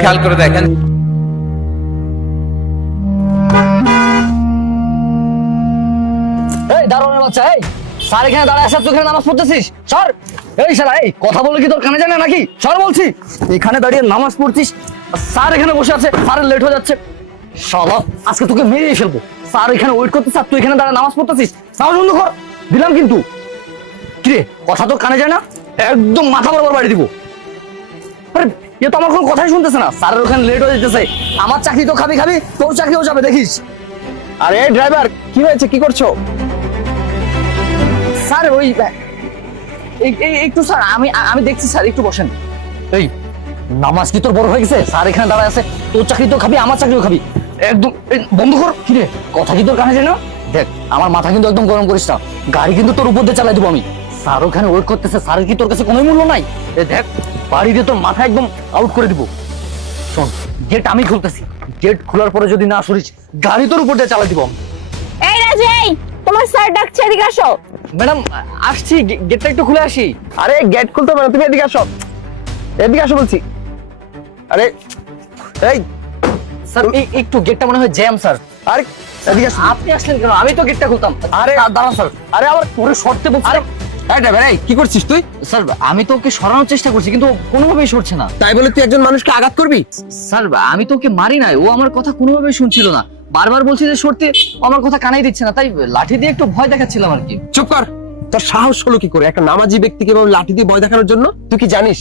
খেয়াল করে দেখেন। এই দারোয়ানের বাচ্চা, এই স্যার এখানে দাঁড়ায় আছে, তুই এখানে নামাজ পড়তেছিস? সর। এই শালা, এই কথা বলে কি তোর কানে যায় না নাকি? সর বলছি। এখানে দাঁড়িয়ে নামাজ পড়ছিস, স্যার এখানে বসে আছে, স্যারের লেট হয়ে যাচ্ছে। শালা, আজকে তোকে মেরে ফেলবো। স্যার এখানে ওয়েট করতেছে আর তুই এখানে দাঁড়ায় নামাজ পড়তেছিস। নামাজ বন্ধ কর, দিলাম কিন্তু। কিরে, কথা তোর কানে যায় না? একদম মাথা বরাবর বাড়ি দিব। আরে এ তো আমার কোনো কথাই শুনতেছে না। স্যারের ওখানে লেট হয়ে যেতেছে। আমার চাকরি তো খাবি খাবি, তোর চাকরিও যাবে দেখিস। আরে ড্রাইভার, কি হয়েছে, কি করছো? স্যার ওই একটু স্যার, আমি দেখছি স্যার, একটু বসেন। এই নামাজ কি তোর বড় হয়ে গেছে? স্যার এখানে দাঁড়ায় আছে, তোর চাকরি তো খাবি, আমার চাকরিও খাবি। একদম বন্ধ কর। কিরে, কথা কি তোর কানে যায় না? দেখ, আমার মাথা কিন্তু একদম গরম করিস না। গাড়ি কিন্তু তোর উপর দিয়ে চালাই দেবো আমি। স্যার ওখানে ওয়েট করতেছে, স্যার কি তোর কাছে কোনো মূল্য নাই? দেখ, বাড়ি দিয়ে তোর মাথা একদম আউট করে দিব। শোন, গেট আমি খুলতেছি, গেট খোলার পরে যদি না সরিস, গাড়ি তোর উপর দিয়ে চালাই দিব আমি। এই রাজু, এই তোমার স্যার ডাকছে, এদিকে আসো। ম্যাডাম আসছি, গেটটা একটু খুলে আসি। আরে গেট খুলতে হবে না, তুমি এদিকে আসো, এদিকে আসো বলছি। আরে এই স্যার একটু গেটটা মনে হয় জ্যাম স্যার। আরে এদিকে আসো। আপনি আসলেন কেন? আমি তো গেটটা খুলতাম। আরে দাঁড়ান স্যার। আরে আবার পুরো শর্তে বলছি। এই ড্রাইভার, এই কি করছিস তুই? স্যার আমি তো ওকে সরানোর চেষ্টা করছি, কিন্তু ও কোনোভাবেই সরছে না। তাই বলে তুই একজন মানুষকে আঘাত করবি? স্যার আমি তো ওকে মারি নাই, ও আমার কথা কোনোভাবেই শুনছিল না। বারবার বলছি যে সরতে, ও আমার কথা কানেই দিচ্ছে না, তাই লাঠি দিয়ে একটু ভয় দেখাচ্ছিলাম আর কি। চুপ কর। তোর সাহস হলো কি করে একটা নামাজি ব্যক্তিকে এভাবে লাঠি দিয়ে ভয় দেখানোর জন্য? তুই কি জানিস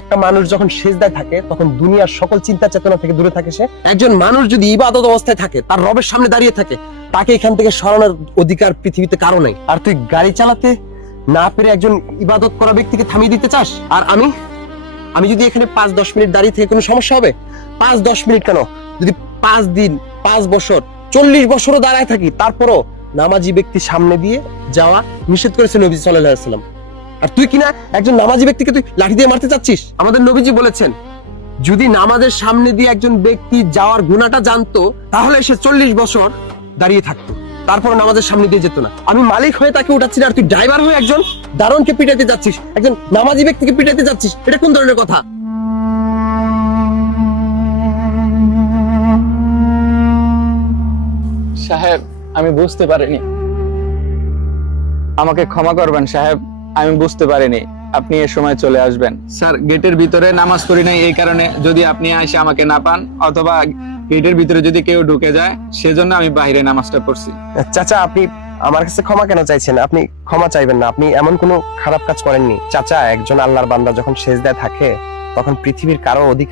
একটা মানুষ যখন সেজদায় থাকে তখন দুনিয়ার সকল চিন্তা চেতনা থেকে দূরে থাকে সে? একজন মানুষ যদি ইবাদত অবস্থায় থাকে, তার রবের সামনে দাঁড়িয়ে থাকে, তাকে এখান থেকে সরানোর অধিকার পৃথিবীতে কারো নেই। আর তুই গাড়ি চালাতে না পেরে একজন ইবাদত করা ব্যক্তিকে থামিয়ে দিতে চাস? আর আমি যদি এখানে 5-10 মিনিট দাঁড়িয়ে থেকে কোনো সমস্যা হবে? 5-10 মিনিট কেন, যদি 5 দিন, 5 বছর, 40 বছরও দাঁড়ায় থাকি, তারপরও নামাজি ব্যক্তির সামনে দিয়ে যাওয়া নিষেধ করেছে নবী সাল্লাল্লাহু আলাইহি ওয়াসাল্লাম। আর তুই কিনা একজন নামাজি ব্যক্তিকে তুই লাঠি দিয়ে মারতে চাচ্ছিস? আমাদের নবীজি বলেছেন, যদি নামাজের সামনে দিয়ে একজন ব্যক্তি যাওয়ার গুনাহটা জানতো, তাহলে সে 40 বছর দাঁড়িয়ে থাকতো, তারপর নামাজের সামনে দিয়ে যেত না। আমি মালিক হয়ে তাকে উঠাচ্ছি আর তুই ড্রাইভার হয়ে একজন দারোয়ানকে পিটাইতে যাচ্ছিস, একজন নামাজি ব্যক্তিকে পিটাইতে যাচ্ছিস। এটা কোন ধরনের কথা? সাহেব, আমি বুঝতে পারিনি, আমাকে ক্ষমা করবেন সাহেব, আমি বুঝতে পারিনি আপনি এ সময় চলে আসবেন। স্যার, গেটের ভিতরে নামাজ পড়ি নাই এই কারণে, যদি আপনি এসে আমাকে না পান অথবা গেটের ভিতরে যদি কেউ ঢুকে যায়, সেজন্য আমি বাইরে নামাজটা পড়ছি। চাচা, আপনি আমার কাছে ক্ষমা কেন চাইছেন? আপনি ক্ষমা চাইবেন না, আপনি এমন কোনো খারাপ কাজ করেননি। চাচা, একজন আল্লাহর বান্দা যখন সেজদায় থাকে তখন পৃথিবীর কারো অধিকার